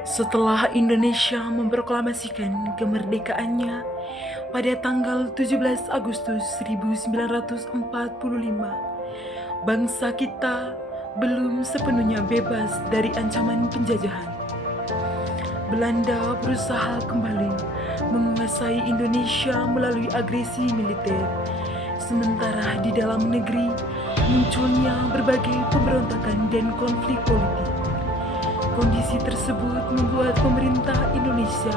Setelah Indonesia memproklamasikan kemerdekaannya pada tanggal 17 Agustus 1945, bangsa kita belum sepenuhnya bebas dari ancaman penjajahan. Belanda berusaha kembali menguasai Indonesia melalui agresi militer, sementara di dalam negeri munculnya berbagai pemberontakan dan konflik politik. Kondisi tersebut membuat pemerintah Indonesia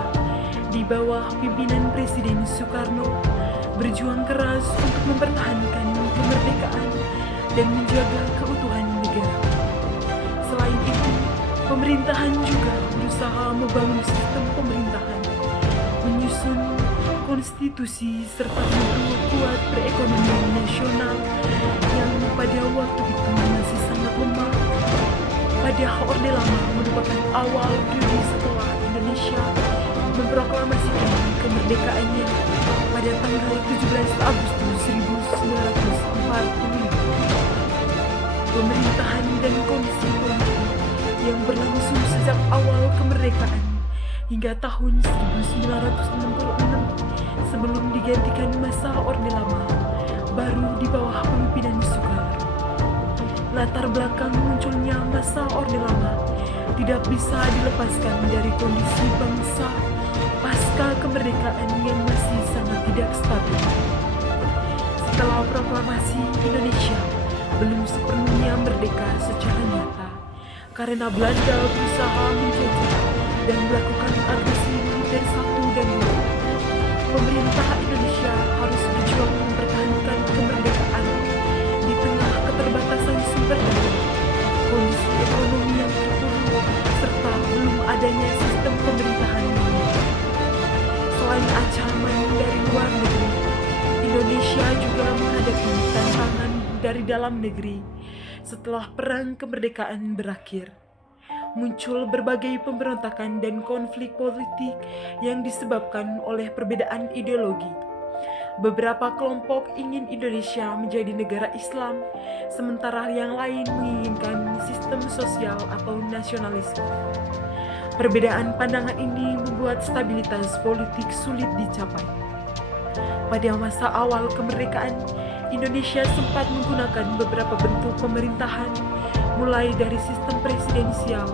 di bawah pimpinan Presiden Soekarno berjuang keras untuk mempertahankan kemerdekaan dan menjaga keutuhan negara. Selain itu, pemerintahan juga berusaha membangun sistem pemerintahan, menyusun konstitusi serta memperkuat perekonomian nasional yang pada waktu itu masih sangat lemah. Pada Orde Lama merupakan awal periode setelah Indonesia memproklamasikan kemerdekaannya pada tanggal 17 Agustus 1945. Pemerintahan dan kondisi politik yang berlangsung sejak awal kemerdekaan hingga tahun 1966 sebelum digantikan masa Orde Lama baru di bawah pemimpinan Soekarno. Latar belakang munculnya masa Orde Lama tidak bisa dilepaskan dari kondisi bangsa pasca kemerdekaan yang masih sangat tidak stabil. Setelah proklamasi, Indonesia belum sepenuhnya merdeka secara nyata karena Belanda berusaha menjajah dan melakukan agresi militer 1 dan 2. Pemerintah Indonesia harus berjuang mempertahankan kemerdekaan di tengah keterbatasan sumber daya, kondisi ekonomi yang terpuruk, serta belum adanya sistem pemerintahan yang baik. Selain ancaman dari luar negeri, Indonesia juga menghadapi tantangan dari dalam negeri. Setelah perang kemerdekaan berakhir, muncul berbagai pemberontakan dan konflik politik yang disebabkan oleh perbedaan ideologi. Beberapa kelompok ingin Indonesia menjadi negara Islam, sementara yang lain menginginkan sistem sosial atau nasionalisme. Perbedaan pandangan ini membuat stabilitas politik sulit dicapai. Pada masa awal kemerdekaan, Indonesia sempat menggunakan beberapa bentuk pemerintahan, mulai dari sistem presidensial,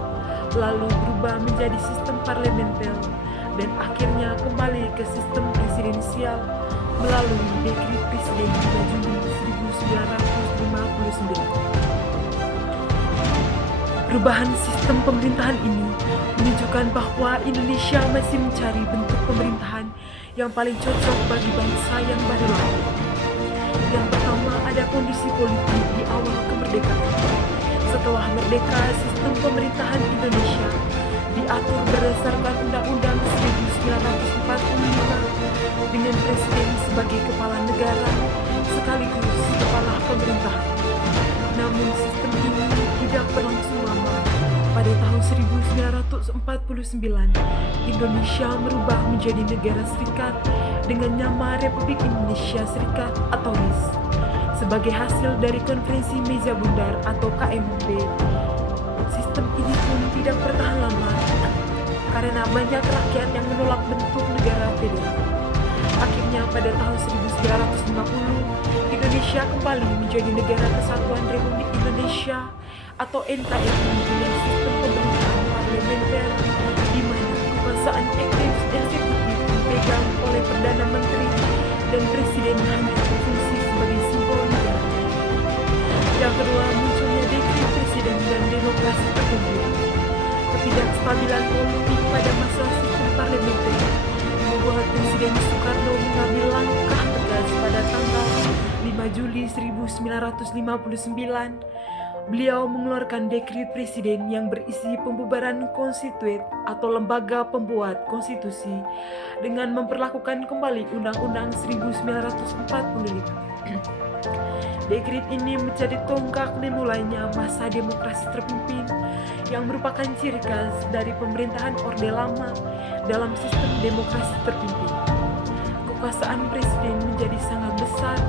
lalu berubah menjadi sistem parlementer, dan akhirnya kembali ke sistem presidensial melalui Dekret Presiden 3 Juli 1959. Perubahan sistem pemerintahan ini menunjukkan bahwa Indonesia masih mencari bentuk pemerintahan yang paling cocok bagi bangsa yang baru lahir. Yang pertama, ada kondisi politik di awal kemerdekaan. Setelah merdeka, sistem pemerintahan Indonesia diatur berdasarkan Undang-Undang 1945 dengan presiden sebagai kepala negara sekaligus kepala pemerintahan. Namun sistem ini tidak berlangsung lama. Pada tahun 1949, Indonesia merubah menjadi negara serikat dengan nama Republik Indonesia Serikat atau RIS. Sebagai hasil dari Konferensi Meja Bundar atau KMB, sistem ini pun tidak bertahan lama karena banyak rakyat yang menolak bentuk negara federal. Akhirnya pada tahun 1950, Indonesia kembali menjadi Negara Kesatuan Republik Indonesia atau NKRI dengan sistem pemerintahan parlementer di mana kekuasaan eksekutif dipegang oleh Perdana Menteri dan Presiden hanya berfungsi sebagai simbol negara. Yang kedua, munculnya Dekret Presiden dan demokrasi tertutup. Ketidakstabilan politik pada masa sistem parlementer membuat Presiden Soekarno mengambil langkah tegas pada tanggal 5 Juli 1959. Beliau mengeluarkan Dekret Presiden yang berisi pembubaran konstituen atau lembaga pembuat konstitusi dengan memperlakukan kembali Undang-Undang 1945. Dekret ini menjadi tonggak dimulainya masa demokrasi terpimpin yang merupakan ciri khas dari pemerintahan Orde Lama dalam sistem demokrasi terpimpin. Kekuasaan presiden menjadi sangat besar.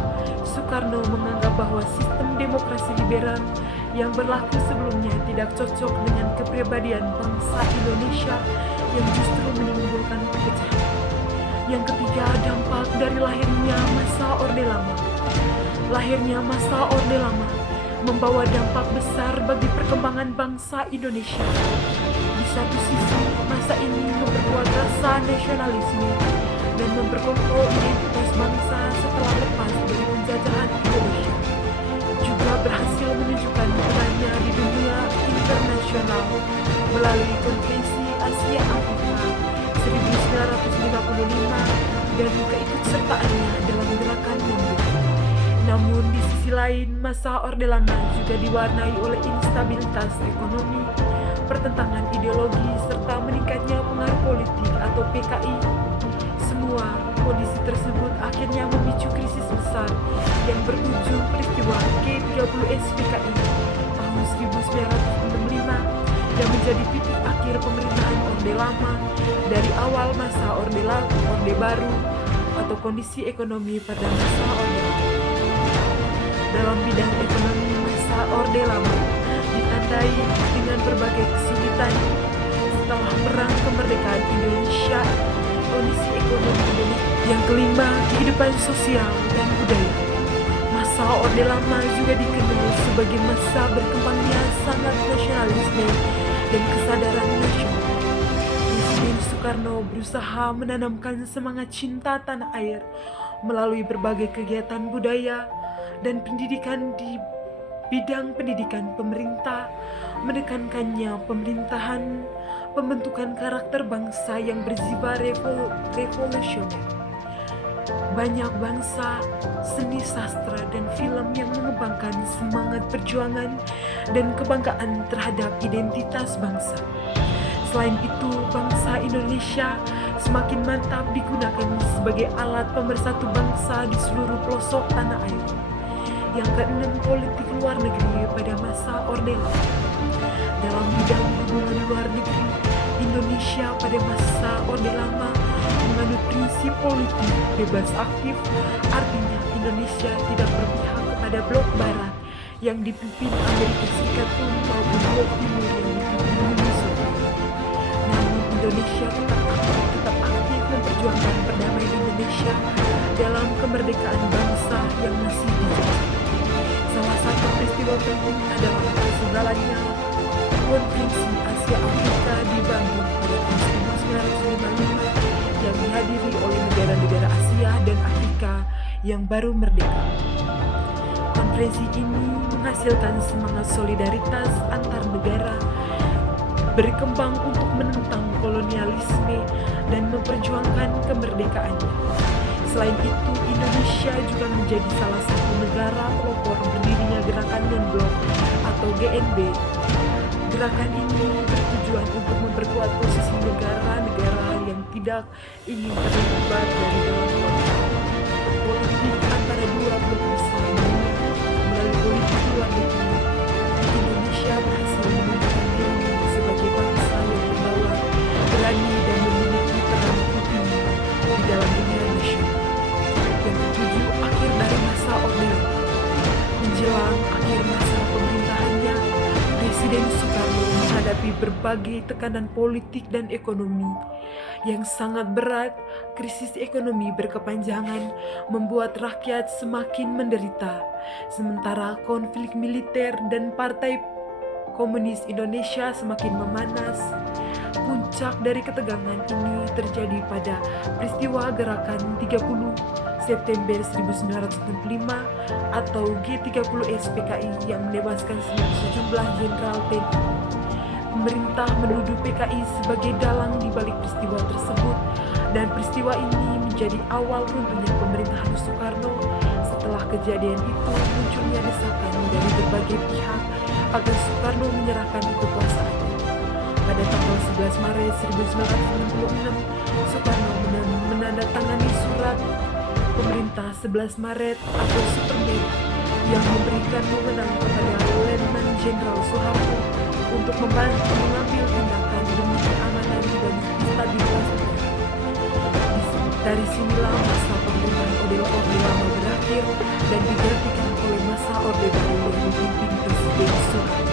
Soekarno menganggap bahwa sistem demokrasi liberal yang berlaku sebelumnya tidak cocok dengan kepribadian bangsa Indonesia Indonesia yang justru menimbulkan perpecahan. Yang ketiga, dampak dari lahirnya masa Orde Lama. Lahirnya masa Orde Lama membawa dampak besar bagi perkembangan bangsa Indonesia. Di satu sisi, masa ini memperkuat rasa nasionalisme dan memperkokoh identitas bangsa setelah lepas dari penjajahan Indonesia. Juga berhasil menunjukkan perannya di dunia internasional melalui Konferensi Asia Afrika 1955 dan keikutsertaannya dalam gerakan mundur. Namun di sisi lain, masa Orde Lama juga diwarnai oleh instabilitas ekonomi, pertentangan ideologi, serta meningkatnya pengaruh politik atau PKI. Semua kondisi tersebut akhirnya memicu krisis besar yang berujung peristiwa G30S PKI tahun 1965 yang menjadi titik akhir pemerintahan Orde Lama dari awal masa Orde Baru atau kondisi ekonomi pada masa Orde Lama. Dalam bidang ekonomi, masa Orde Lama ditandai dengan berbagai kesulitan. Setelah perang kemerdekaan Indonesia, kondisi ekonomi Indonesia. Yang kelima, kehidupan sosial dan budaya. Masa Orde Lama juga dikenal sebagai masa berkembangnya sangat nasionalisme dan kesadaran nasional. Presiden Soekarno berusaha menanamkan semangat cinta tanah air melalui berbagai kegiatan budaya dan pendidikan. Di bidang pendidikan, pemerintah menekankannya pemerintahan pembentukan karakter bangsa yang bersifat revolusioner. Banyak bangsa, seni sastra dan film yang mengembangkan semangat perjuangan dan kebanggaan terhadap identitas bangsa. Selain itu, bangsa Indonesia semakin mantap digunakan sebagai alat pemersatu bangsa di seluruh pelosok tanah air. Yang keenam, politik luar negeri pada masa Orde Lama. Dalam bidang hubungan luar negeri, Indonesia pada masa Orde Lama menganut prinsip politik bebas aktif, artinya Indonesia tidak berpihak kepada blok barat yang dipimpin Amerika Serikat maupun blok timur yang dipimpin Uni Soviet. Namun Indonesia tetap aktif memperjuangkan perdamaian Indonesia dalam kemerdekaan bangsa yang masih dijajah. Salah satu peristiwa penting adalah segalanya Konferensi Asia Afrika di Bandung pada tahun 1955 yang dihadiri oleh negara-negara Asia dan Afrika yang baru merdeka. Konferensi ini menghasilkan semangat solidaritas antar negara, berkembang untuk menentang kolonialisme dan memperjuangkan kemerdekaannya. Selain itu, Indonesia juga menjadi salah satu negara pelopor berdirinya Gerakan Non-Blok atau GNB. Gerakan ini bertujuan untuk memperkuat posisi negara-negara yang tidak ingin terlibat dari dalam konflik politik antara dua blok besar dunia. Melalui politik luar negeri, Indonesia berhasil menunjukkan dirinya sebagai bangsa yang berdaulat, berani dan memiliki peran penting di dalam dunia nasional. Yang ketujuh, akhir dari masa Orde Lama. Menjelang akhir masa pemerintahannya, Presiden Soekarno menghadapi berbagai tekanan politik dan ekonomi yang sangat berat. Krisis ekonomi berkepanjangan membuat rakyat semakin menderita, sementara konflik militer dan Partai Komunis Indonesia semakin memanas. Puncak dari ketegangan ini terjadi pada peristiwa Gerakan 30 September 1965 atau G30S PKI yang menewaskan sejumlah jenderal TNI. Pemerintah menuduh PKI sebagai dalang di balik peristiwa tersebut, dan peristiwa ini menjadi awal runtuhnya pemerintahan Soekarno. Setelah kejadian itu, munculnya desakan dari berbagai pihak agar Soekarno menyerahkan kekuasaannya. Pada tanggal 11 Maret 1966, Soekarno menandatangani surat pemerintah 11 Maret atau Superman yang memberikan wewenang kepada Letnan Jenderal Soeharto untuk membantu mengambil tindakan demi keamanan dan stabilitas negara. Dari sinilah masa pemerintahan Orde Lama berakhir dan digantikan oleh masa Orde Baru yang dipimpin Presiden Soekarno.